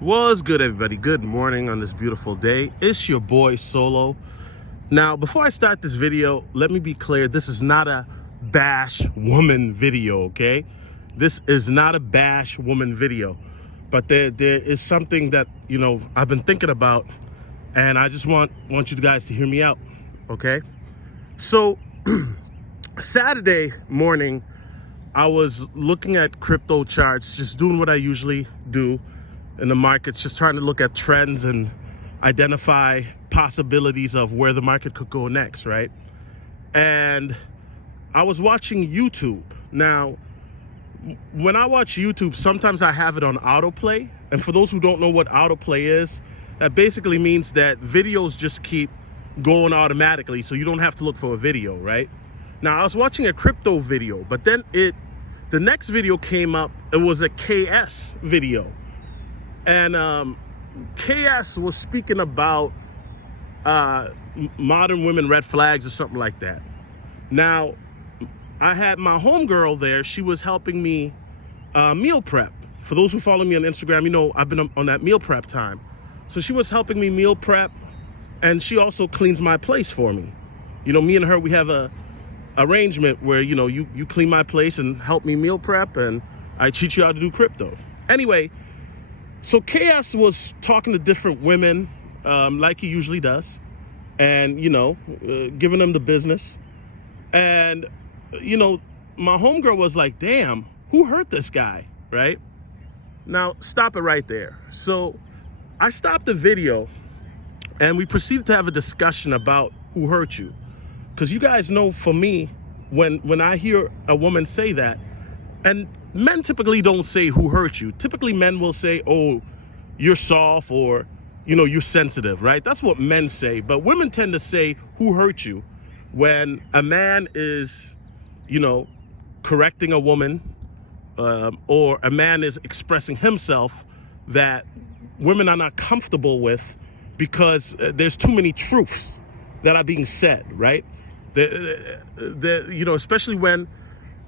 What's good, everybody? Good morning on this beautiful day. It's your boy Solo. Now, before I start this video, let me be clear. This is not a bash woman video, okay? This is not a bash woman video. But there is something that, I've been thinking about, and I just want you guys to hear me out, okay? So, Saturday morning, I was looking at crypto charts, just doing what I usually do in the markets, just trying to look at trends and identify possibilities of where the market could go next, right? And I was watching YouTube. Now, when I watch YouTube, sometimes I have it on autoplay. And for those who don't know what autoplay is, that basically means that videos just keep going automatically, so you don't have to look for a video, right? Now, I was watching a crypto video, but then the next video came up. It was a KS video. And KS was speaking about modern women red flags or something like that. Now, I had my homegirl there. She was helping me meal prep. For those who follow me on Instagram, I've been on that meal prep time. So she was helping me meal prep, and she also cleans my place for me. Me and her, we have a arrangement where, you clean my place and help me meal prep, and I teach you how to do crypto. Anyway, so KS was talking to different women, like he usually does, and, giving them the business. And, my homegirl was like, damn, who hurt this guy, right? Now, stop it right there. So I stopped the video, and we proceeded to have a discussion about who hurt you. Because you guys know, for me, when I hear a woman say that, and men typically don't say who hurt you. Typically, men will say, oh, you're soft, or, you're sensitive, right? That's what men say. But women tend to say who hurt you when a man is, correcting a woman, or a man is expressing himself that women are not comfortable with because there's too many truths that are being said, right? Especially when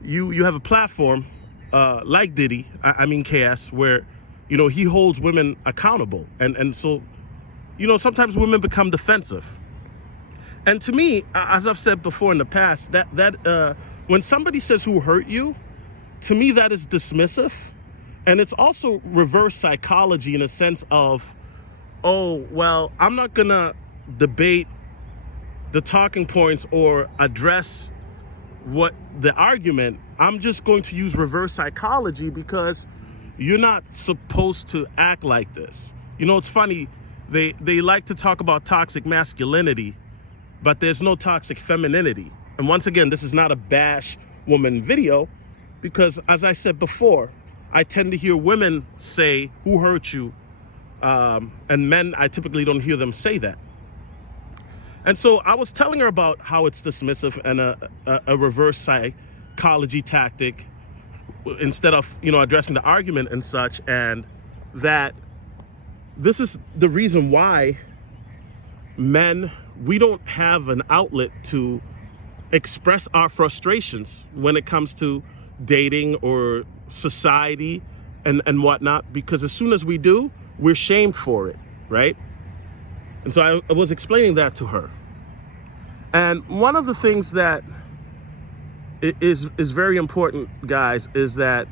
you have a platform like Diddy, KS, where, he holds women accountable. And so, sometimes women become defensive. And to me, as I've said before in the past, that when somebody says who hurt you, to me, that is dismissive. And it's also reverse psychology in a sense of, oh, well, I'm not going to debate the talking points or address what the argument. I'm just going to use reverse psychology because you're not supposed to act like this. It's funny. They like to talk about toxic masculinity, but there's no toxic femininity. And once again, this is not a bash woman video because, as I said before, I tend to hear women say who hurt you, and men, I typically don't hear them say that. And so I was telling her about how it's dismissive and a reverse psychology tactic instead of, addressing the argument and such, and that this is the reason why men, we don't have an outlet to express our frustrations when it comes to dating or society and whatnot, because as soon as we do, we're shamed for it, right? And so I was explaining that to her. And one of the things that is very important, guys, is that,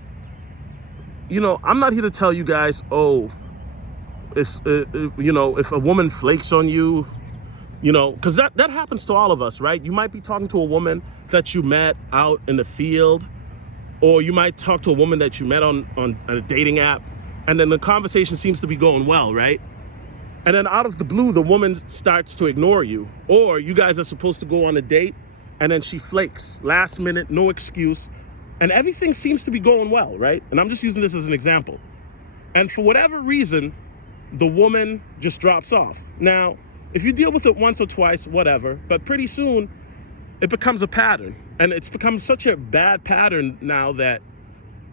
I'm not here to tell you guys, oh, it's, if a woman flakes on you, because that happens to all of us, right? You might be talking to a woman that you met out in the field, or you might talk to a woman that you met on a dating app, and then the conversation seems to be going well, right? And then out of the blue, the woman starts to ignore you. Or you guys are supposed to go on a date, and then she flakes. Last minute, no excuse. And everything seems to be going well, right? And I'm just using this as an example. And for whatever reason, the woman just drops off. Now, if you deal with it once or twice, whatever. But pretty soon, it becomes a pattern. And it's become such a bad pattern now that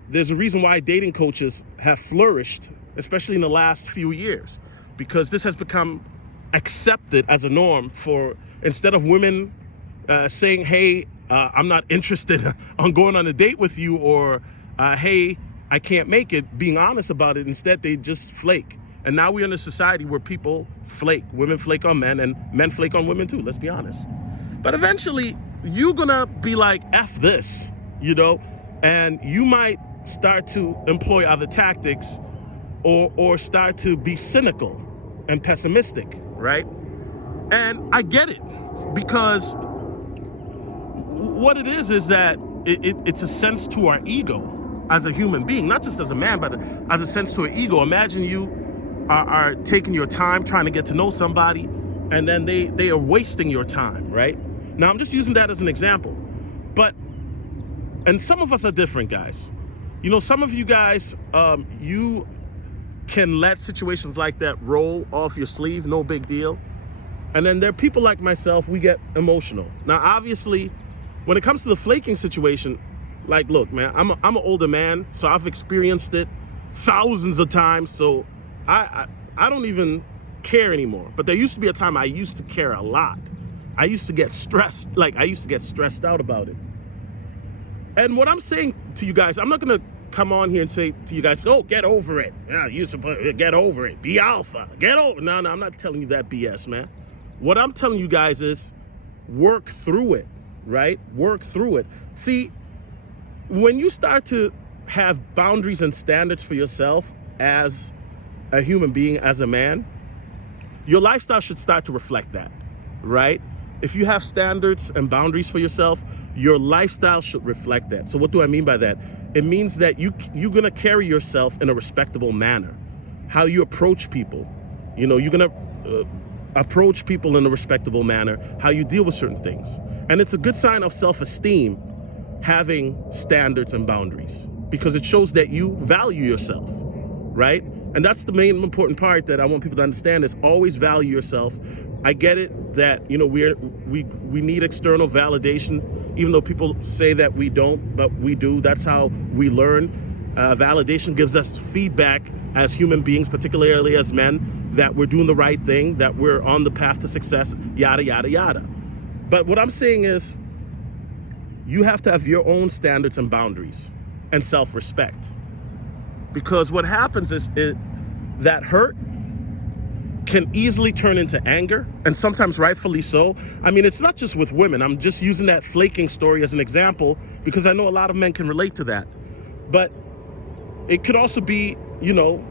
there's a reason why dating coaches have flourished, especially in the last few years. Because this has become accepted as a norm for, instead of women saying, hey, I'm not interested on going on a date with you, or hey, I can't make it, being honest about it. Instead, they just flake. And now we're in a society where people flake. Women flake on men, and men flake on women too, let's be honest. But eventually, you're gonna be like, F this, you know? And you might start to employ other tactics or start to be cynical and pessimistic, right? And I get it, because what it is that it's a sense to our ego as a human being, not just as a man, but as a sense to our ego. Imagine you are taking your time trying to get to know somebody, and then they are wasting your time, right? Now, I'm just using that as an example. And some of us are different, guys. You know, some of you guys, you can let situations like that roll off your sleeve, no big deal. And then there are people like myself, we get emotional. Now, obviously, when it comes to the flaking situation, like, look, man, I'm an older man, so I've experienced it thousands of times, so I don't even care anymore. But there used to be a time I used to care a lot. I used to get stressed, out about it. And what I'm saying to you guys, I'm not gonna come on here and say to you guys, oh, get over it. Yeah, you're supposed to get over it. Be alpha. Get over. No, I'm not telling you that BS, man. What I'm telling you guys is work through it, right? Work through it. See, when you start to have boundaries and standards for yourself as a human being, as a man, your lifestyle should start to reflect that, right? If you have standards and boundaries for yourself, your lifestyle should reflect that. So what do I mean by that? It means that you're gonna carry yourself in a respectable manner. How you approach people, you know, you're gonna approach people in a respectable manner, how you deal with certain things. And it's a good sign of self-esteem having standards and boundaries, because it shows that you value yourself, right? And that's the main important part that I want people to understand, is always value yourself. I get it that, you know, we need external validation, even though people say that we don't, but we do. That's how we learn. Validation gives us feedback as human beings, particularly as men, that we're doing the right thing, that we're on the path to success, yada, yada, yada. But what I'm saying is, you have to have your own standards and boundaries and self-respect. Because what happens is that hurt can easily turn into anger, and sometimes rightfully so. I mean, it's not just with women. I'm just using that flaking story as an example because I know a lot of men can relate to that. But it could also be, you know,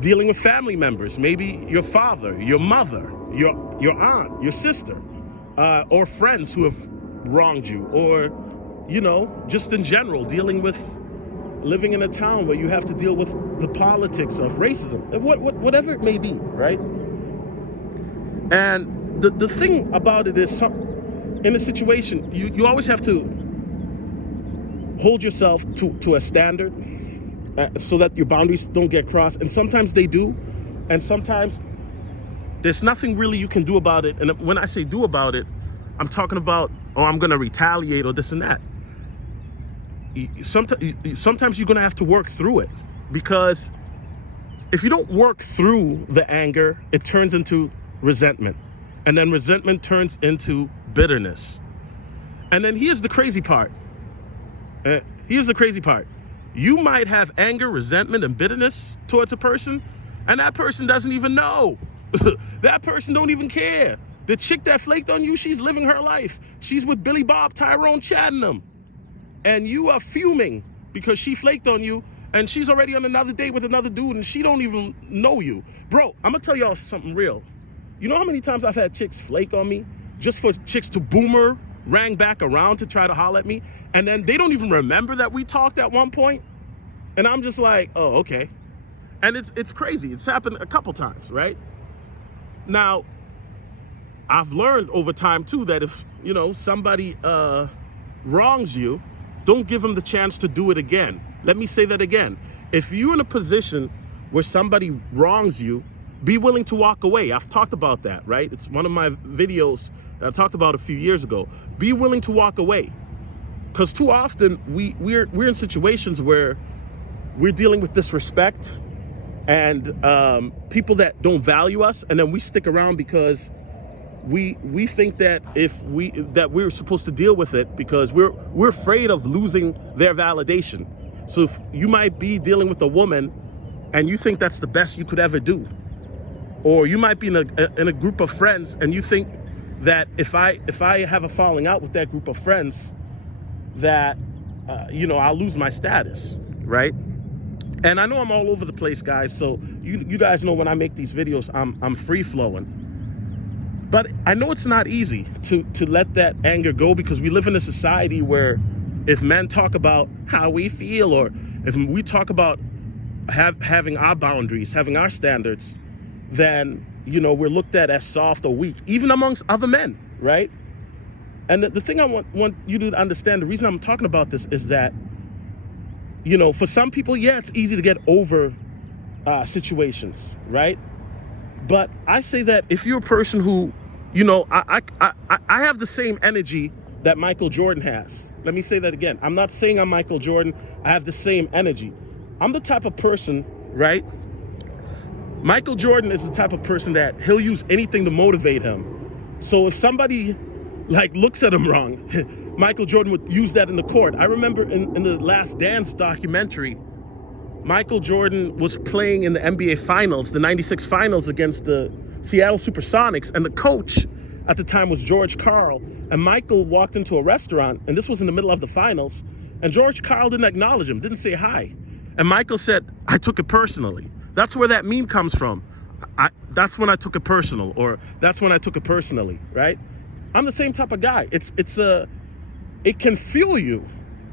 dealing with family members, maybe your father, your mother, your aunt, your sister, or friends who have wronged you, or, you know, just in general, dealing with living in a town where you have to deal with the politics of racism, whatever it may be, right? And the thing about it is, in a situation, you always have to hold yourself to a standard so that your boundaries don't get crossed. And sometimes they do, and sometimes there's nothing really you can do about it. And when I say do about it, I'm talking about, oh, I'm gonna retaliate or this and that. Sometimes you're gonna have to work through it, because if you don't work through the anger, it turns into resentment, and then resentment turns into bitterness. And then here's the crazy part. You might have anger, resentment, and bitterness towards a person, and that person doesn't even know. That person don't even care. The chick that flaked on you, she's living her life. She's with Billy Bob Tyrone Chattenham. And you are fuming because she flaked on you, and she's already on another date with another dude, and she don't even know you. Bro, I'm gonna tell y'all something real. You know how many times I've had chicks flake on me just for chicks to boomerang back around to try to holler at me, and then they don't even remember that we talked at one point, and I'm just like, oh, okay. And it's crazy. It's happened a couple times, right? Now, I've learned over time too that if, you know, somebody wrongs you, don't give them the chance to do it again. Let me say that again. If you're in a position where somebody wrongs you, be willing to walk away. I've talked about that, right? It's one of my videos that I talked about a few years ago. Be willing to walk away. Because too often we're in situations where we're dealing with disrespect and people that don't value us, and then we stick around because we think that we're supposed to deal with it because we're afraid of losing their validation. So if you might be dealing with a woman and you think that's the best you could ever do. Or you might be in a group of friends and you think that if I have a falling out with that group of friends, that I'll lose my status, right? And I know I'm all over the place, guys. So you guys know when I make these videos, I'm free flowing. But I know it's not easy to let that anger go, because we live in a society where if men talk about how we feel, or if we talk about having our boundaries, having our standards, then we're looked at as soft or weak, even amongst other men, right? And the thing I want you to understand, the reason I'm talking about this is that, for some people, yeah, it's easy to get over situations, right? But I say that if you're a person who, I have the same energy that Michael Jordan has. Let me say that again. I'm not saying I'm Michael Jordan. I have the same energy. I'm the type of person, right? Michael Jordan is the type of person that he'll use anything to motivate him. So if somebody looks at him wrong, Michael Jordan would use that in the court. I remember in the Last Dance documentary, Michael Jordan was playing in the NBA Finals, the 96 Finals against the Seattle Supersonics, and the coach at the time was George Karl. And Michael walked into a restaurant, and this was in the middle of the finals, and George Karl didn't acknowledge him, didn't say hi. And Michael said, "I took it personally." That's where that meme comes from. That's when I took it personal, or that's when I took it personally, right? I'm the same type of guy. It can fuel you.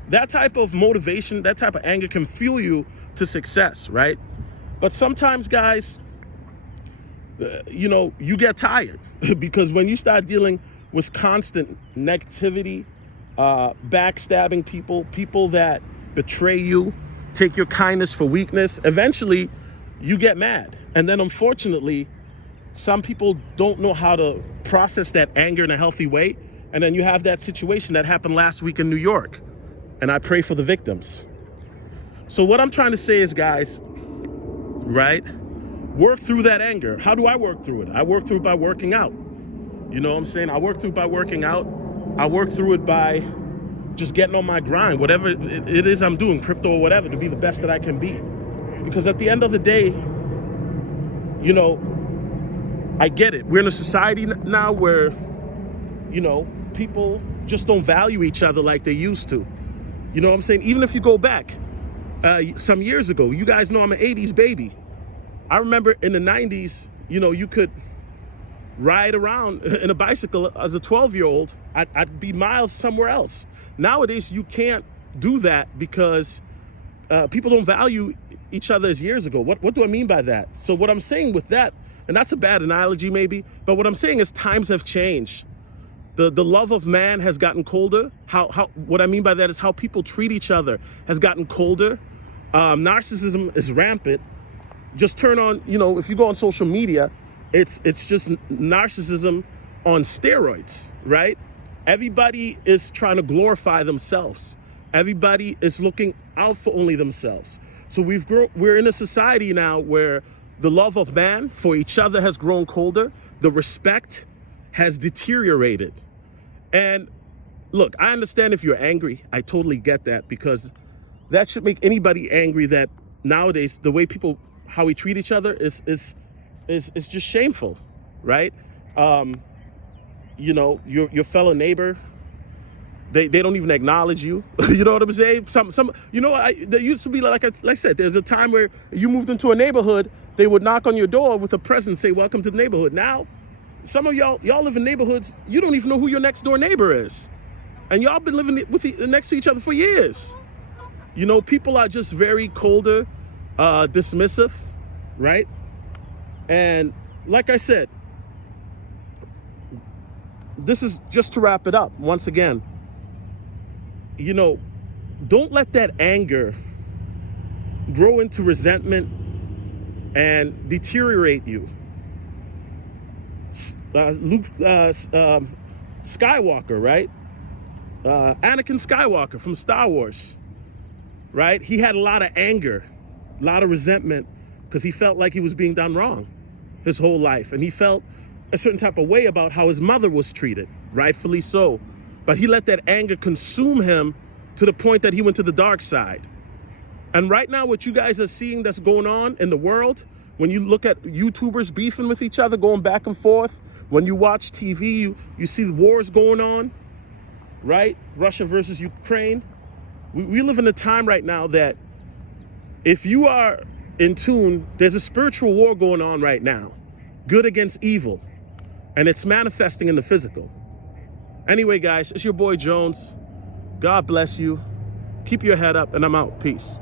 That type of motivation, that type of anger can fuel you to success, right? But sometimes, guys, you get tired because when you start dealing with constant negativity, backstabbing people that betray you, take your kindness for weakness, eventually you get mad. And then unfortunately, some people don't know how to process that anger in a healthy way. And then you have that situation that happened last week in New York. And I pray for the victims. So what I'm trying to say is, guys, right? Work through that anger. How do I work through it? I work through it by working out. You know what I'm saying? I work through it by working out. I work through it by just getting on my grind, whatever it is I'm doing, crypto or whatever, to be the best that I can be. Because at the end of the day, I get it. We're in a society now where, people just don't value each other like they used to. You know what I'm saying? Even if you go back some years ago, you guys know I'm an 80s baby. I remember in the 90s, you could ride around in a bicycle as a 12-year-old. I'd be miles somewhere else. Nowadays, you can't do that because people don't value each other as years ago. What do I mean by that? So what I'm saying with that, and that's a bad analogy maybe, but what I'm saying is times have changed. The love of man has gotten colder. What I mean by that is how people treat each other has gotten colder. Narcissism is rampant. Just turn on, if you go on social media, it's just narcissism on steroids, right? Everybody is trying to glorify themselves. Everybody is looking out for only themselves. So we're in a society now where the love of man for each other has grown colder. The respect has deteriorated. And look, I understand if you're angry. I totally get that, because that should make anybody angry that nowadays the way how we treat each other is just shameful, right? Your fellow neighbor, they don't even acknowledge you. You know what I'm saying? There used to be, like I said, there's a time where you moved into a neighborhood, they would knock on your door with a present and say, "Welcome to the neighborhood." Now, some of y'all live in neighborhoods, you don't even know who your next door neighbor is. And y'all been living next to each other for years. People are just very colder, dismissive, right? And like I said, this is just to wrap it up. Once again, don't let that anger grow into resentment and deteriorate you. Luke Skywalker, right? Anakin Skywalker from Star Wars, right? He had a lot of anger, a lot of resentment, because he felt like he was being done wrong his whole life. And he felt a certain type of way about how his mother was treated, rightfully so. But he let that anger consume him to the point that he went to the dark side. And right now, what you guys are seeing that's going on in the world, when you look at YouTubers beefing with each other, going back and forth, when you watch TV, you see wars going on, right? Russia versus Ukraine. We live in a time right now that if you are in tune, there's a spiritual war going on right now. Good against evil. And it's manifesting in the physical. Anyway, guys, it's your boy Jones. God bless you. Keep your head up, and I'm out. Peace.